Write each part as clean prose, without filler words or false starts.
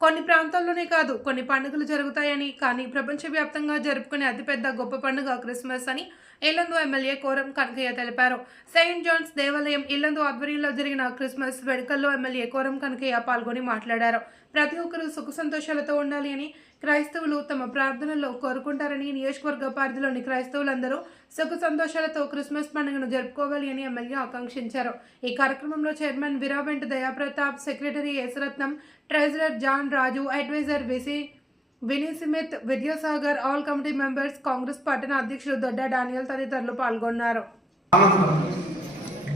కొన్ని ప్రాంతాల్లోనే కాదు కొన్ని పండుగలు జరుగుతాయని, కానీ ప్రపంచవ్యాప్తంగా జరుపుకునే అతిపెద్ద గొప్ప పండుగ క్రిస్మస్ అని ఇల్లందు ఎమ్మెల్యే కోరం కనకయ్య తెలిపారు. సెయింట్ జాన్స్ దేవాలయం ఇల్లందు ఆధ్వర్యంలో జరిగిన క్రిస్మస్ వేడుకల్లో ఎమ్మెల్యే కోరం కనకయ్య పాల్గొని మాట్లాడారు. ప్రతి ఒక్కరూ సుఖ సంతోషాలతో ఉండాలి అని, క్రైస్తవులు తమ ప్రార్థనల్లో కోరుకుంటారని, నియోజకవర్గ పరిధిలోని క్రైస్తవులందరూ సుఖ సంతోషాలతో క్రిస్మస్ పండుగను జరుపుకోవాలి అని ఎమ్మెల్యే ఆకాంక్షించారు. ఈ కార్యక్రమంలో చైర్మన్ విరావెంట Dayaprathap, secretary S Ratnam, treasurer John Raju, advisor Vinay Smith, Vidyasagar, all committee members, Congress పట్టణ అధ్యక్షులు దొడ్డ డానియల్ తదితరులు పాల్గొన్నారు.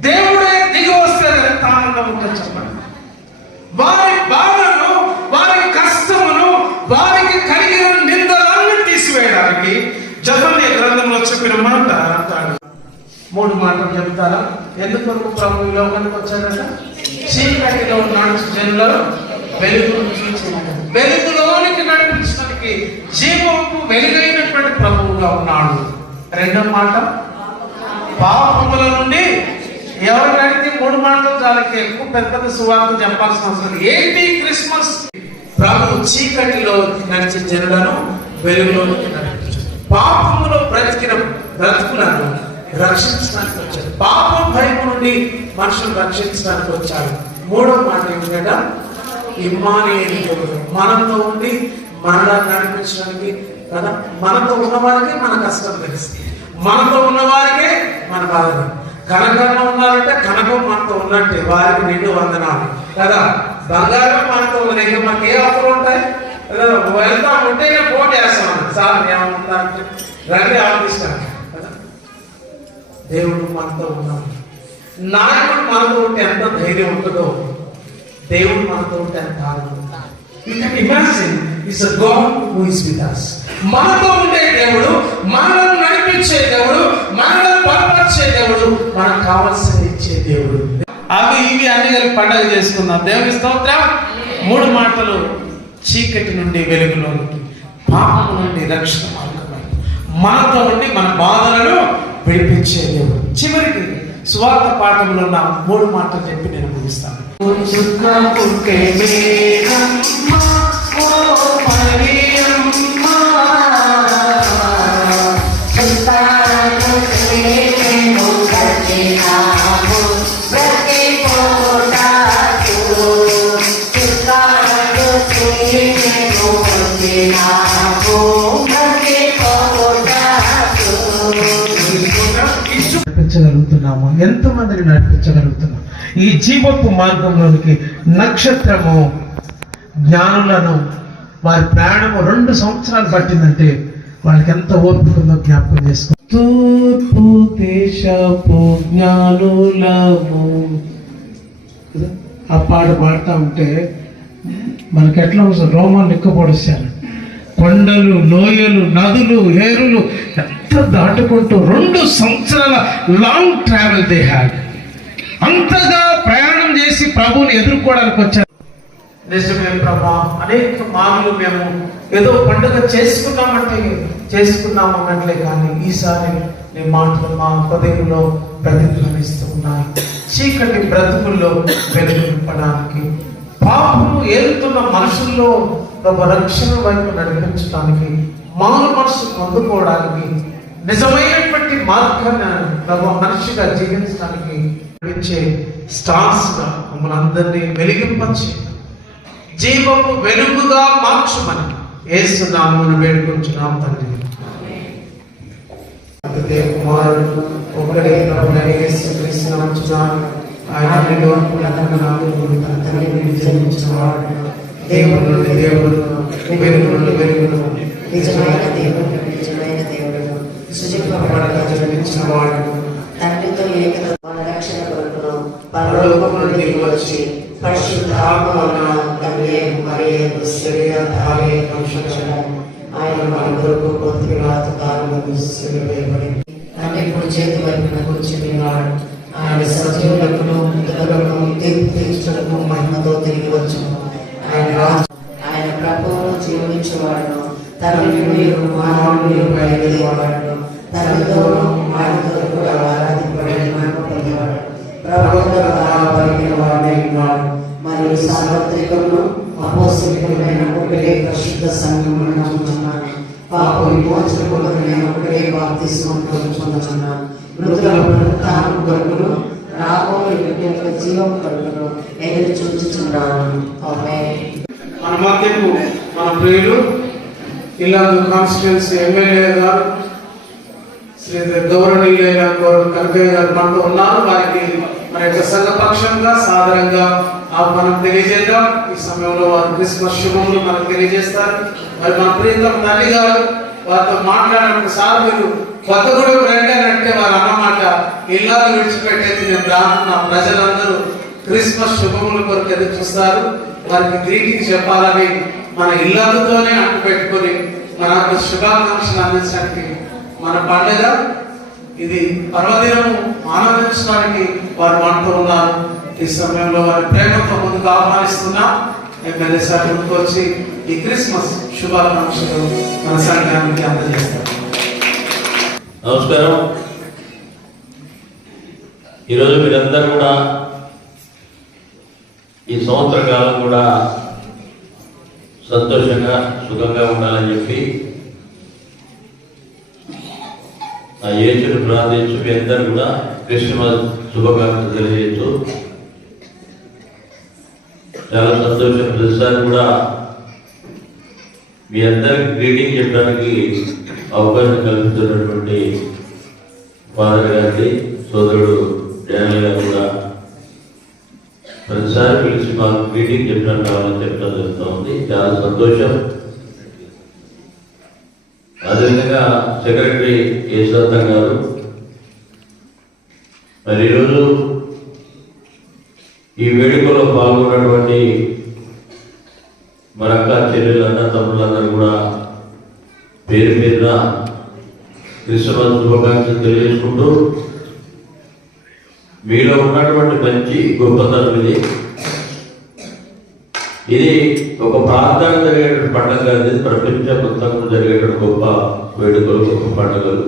దేవుడే దిగి వస్తే ఎంత ఆనందం ఉంటుందో చెప్పండి. వారి బాధను, వారి కష్టమును, వారికి కలిగిన నిందలన్నీ తీసివేయడానికి జఫన్య గ్రంథంలో చెప్పిన మాట అంటాడు. 3 మాటలు చెప్తారా? ఎందుకు ప్రభు ఈ లోకానికి వచ్చాడట? చీకటిలో నడుచు జనులను వెలుగును చూపించాడు. వెలుగులోనికి నడిపించడానికి జీవము వెలుగైనటువంటి ప్రభువుగా ఉన్నాడు. 2వ మాట, పాపముల నుండి ఎవరికైతే 3 మాటలు చాలకి ఎక్కువ పెద్ద సువార్త చెప్పాల్సిన అవసరం. ఏంటి క్రిస్మస్? ప్రభు చీకటిలో నడిచే జనులను వెలుగులోనికి నడిపించాడు. పాపములో బ్రతికిన బ్రతుకులను రక్షించడానికి వచ్చాడు. పాపం భయం నుండి మనుషులు రక్షించడానికి వచ్చాడు. 3వ మాట ఏమిటంటే ఇమ్మానుయేలు దేవుడు మనతో ఉండి మనలా నడిపించడానికి కదా. మనతో ఉన్నవారికే మన కష్టం తెలుస్తుంది, మనతో ఉన్నవారికే మన బాధ. కనకంగా ఉన్నారంటే కనకం మనతో ఉన్నట్టే, వారికి నిండు వందనాలు కదా. బంగారం మనతో ఉన్నది, ఇంకా మనకి ఏ అప్పులు ఉంటాయి? వెళ్తాం ఉంటేనే ఫోన్ చేస్తాం సార్ ఏమన్నా రండి ఆలోచిస్తాను కదా. దేవుడు మనతో ఉన్నాడు. నాయకుడు మనతో ఉంటే ఎంత ధైర్యం ఉంటుందో, దేవుడు మనతో ఉంటే ఎంత ఆనందం. You can imagine it's a God who is with us. మనతో ఉండే దేవుడు, మనల్ని నడిపించే దేవుడు, మనల్ని బలపరిచే దేవుడు, మనకు కావాల్సింది ఇచ్చే దేవుడు. అవి ఇవి అన్ని కలిపి పండుగ చేసుకుందాం. దేవుని స్తోత్రం. 3 మాటలు, చీకటి నుండి వెలుగులోనికి, పాపం నుండి రక్షణ మార్గం, మనతో ఉండి మన బాధలను విడిపించే దేవుడు. చివరికి స్వార్థ పాఠంలో ఉన్న 3 మాటలు చెప్పి నేను ముగిస్తాను. నడిపించగలుగుతున్నాము, ఎంతమందిని నడిపించగలుగుతున్నాము? ఈ జీవపు మార్గంలోనికి నక్షత్రము జ్ఞానులను వారి ప్రయాణము 2 సంవత్సరాలు పట్టిందంటే వాళ్ళకి ఎంత ఓపిక ఉందో జ్ఞాపకం చేసుకో. తూర్పు దేశపు జ్ఞానులము ఆ పాట పాడుతూ ఉంటే మనకి ఎట్లా వస్తుంది? రోమాలు ఎక్కువ పొడుస్తాను. కొండలు, లోయలు, నదులు, ఏరులు ఎంత దాటుకుంటూ 2 సంవత్సరాల లాంగ్ ట్రావెల్ దే హ్యాడ్. అంతగా ప్రయాణం చేసి ప్రభువుని ఎదుర్కోవడానికి వచ్చారు. నిజమే ప్రభా, అనేక మార్లు మేము ఏదో పండుగ చేసుకున్నామంటే చేసుకున్నాము అన్నట్లే, కానీ ఈసారి నీ మాటలు మా హృదయంలో ప్రతిధ్వనిస్తూ ఉన్నాయి. చీకటి బ్రతుకుల్లో వెలుగు నింపడానికి, పాపము ఏలుతున్న మనుషుల్లో రక్షణ వైపు నడిపించడానికి, మానవ మనసు పొందుకోవడానికి, నిజమైనటువంటి మార్గాన్ని మనిషిగా జీవించడానికి స్టార్స్ గా మమ్మల్ని అందరినీ వెలిగింపచి జీవము వెలుగుగా మార్చమని యేసు నామమున వేడుకొంచున్నాం తండ్రి. కుమారుడు ఒకడే ప్రభువైన యేసుక్రీస్తు నామమున ఆయన జన్మించినవాడు, దేవుడు నుండి దేవుడు, వెలుగు నుండి వెలుగును, నిజమైన దేవుడు నిజమైన దేవుడు, సృజింపబడగా జన్మించినవాడు, తండ్రితో ఏకత మన రక్షణ కొరకును పరలోకము నుండి వచ్చి పరిశుద్ధాత్మవలన మరియ శరీరధారి వంశక్షణము ఆయన మన కొరకు కొద్ది రాత కాలము సిలువవేయబడి తండ్రి కుడి చేతి వైపున కూర్చున్నాడు. ఆయన సజీవులకును మృతులను తీర్పు తీర్చుటకు మహిమతో తిరిగి వచ్చును. ఆయన రాజు, ఆయన ప్రభువును జీవించేవాడును, తల్లి మానవుడు బయలుదేరేవాడు, తల్లితోనూ ఆయనతో కూడా ఆరాధింపబడి మహిమ పొందేవాడు, ప్రభుత్వ వాడై ఉన్నాడు. మరియు సార్వత్రికమును అపోస్తలుడైన ఒకటే పరిశుద్ధ సంఘమును నమ్ముచున్నాను. పాప విమోచన కొరకు నేను ఒకటే బాప్తిస్మం పొందుచున్నాను. మృతుల పునరుత్థానం కొరకును రాబోయే యొక్క జీవం కొరకును ఎదురు చూచుచున్నాను. ఆమేన్. మన మధ్యకు మన ప్రియులు ఇల్లందు కాన్స్టిట్యున్సీ ఎమ్మెల్యే గారు శ్రీ గౌరవనీయులైన కనకయ్య గారు మనతో ఉన్నారు. వారికి మన యొక్క సంఘపక్షంగా సాదరంగా ఆహ్వానం తెలియజేద్దాం. ఈ సమయంలో వారు క్రిస్మస్ శుభములు మనకు తెలియజేస్తారు. మరి మన ప్రియతమ తల్లి గారు వారితో మాట్లాడినప్పుడు సార్ మీరు కొత్తగూడెం రండి అని అంటే వారు అన్నమాట ఇల్లాలు విడిచిపెట్టేది నేను రాను, నా ప్రజలందరూ క్రిస్మస్ శుభముల కొరకు ఎదురు చూస్తారు, వారికి గ్రీటింగ్ చెప్పాలని మన ఇల్లాలతోనే అంటు పెట్టుకొని మనకు శుభాకాంక్షలు అందించడానికి మన పండుగ ఇది పర్వదినం ఆనందించడానికి వారు మనతో ఉన్నారు. ఈ సమయంలో వారి ప్రేమతో ముందుకు ఆహ్వానిస్తున్నాం. ఎమ్మెల్యే సార్ ముందుకు వచ్చి ఈ క్రిస్మస్ శుభాకాంక్షలు మన సంఘానికి అందజేస్తారు. నమస్కారం. ఈరోజు మీరందరూ కూడా ఈ సంవత్సర కాలం కూడా సంతోషంగా సుఖంగా ఉండాలని చెప్పి ఆ యేసుని ప్రార్థించు. మీ అందరూ కూడా క్రిస్మస్ శుభాకాంక్షలు తెలియజేయచ్చు. చాలా సంతోషం. ప్రతిసారి కూడా మీ అందరికి గ్రీటింగ్ చెప్పడానికి అవకాశం కల్పిస్తున్నటువంటి ఫాదర్ గారికి, సోదరుడు డానియల్ గారు కూడా ప్రతిసారి పిలిచి మాకు గ్రీటింగ్ చెప్పడానికి కావాలని చెప్పడం జరుగుతూ ఉంది. చాలా సంతోషం. అదేవిధంగా సెక్రటరీ యశ్వంత గారు మరి ఈరోజు ఈ వేడుకలో పాల్గొన్నటువంటి మన అక్క చెల్లెలు అన్న తమ్ముళ్ళందరూ కూడా పేరు పేరున క్రిస్మస్ శుభాకాంక్షలు తెలియజేసుకుంటూ మీలో ఉన్నటువంటి మంచి గొప్పతనం ఇది ఒక ప్రాంతానికి జరిగేటువంటి పండుగ కాదు, ప్రపంచం మొత్తం జరిగేటువంటి గొప్ప వేడుకలు, గొప్ప పండుగలు.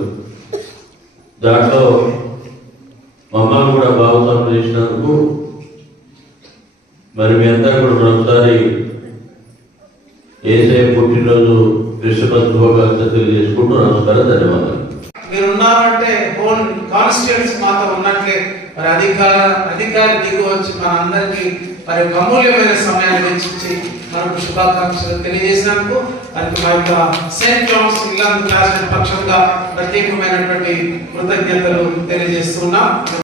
దాంట్లో మమ్మల్ని కూడా భాగస్వామ్యం చేసినందుకు మరి మీ అందరూ కూడా మరొకసారి యేసయ్య పుట్టినరోజు క్రిస్మస్ శుభాకాంక్షలు తెలియజేసుకుంటూ నమస్కారం, ధన్యవాదాలు. మీరు ఉన్నారంటే హోల్ కాన్స్టిట్యుయెన్సీ మాతో ఉన్నట్లే. మరి అధికారి దిగు వచ్చి మన అందరికీ మరి అమూల్యమైన సమయాన్ని వెచ్చించి మనకు శుభాకాంక్షలు తెలియజేసినందుకు వారికి మా యొక్క సెయింట్ జాన్స్ ఇల్లందు క్లాస్ పక్షంగా ప్రత్యేకమైనటువంటి కృతజ్ఞతలు తెలియజేస్తున్నాం.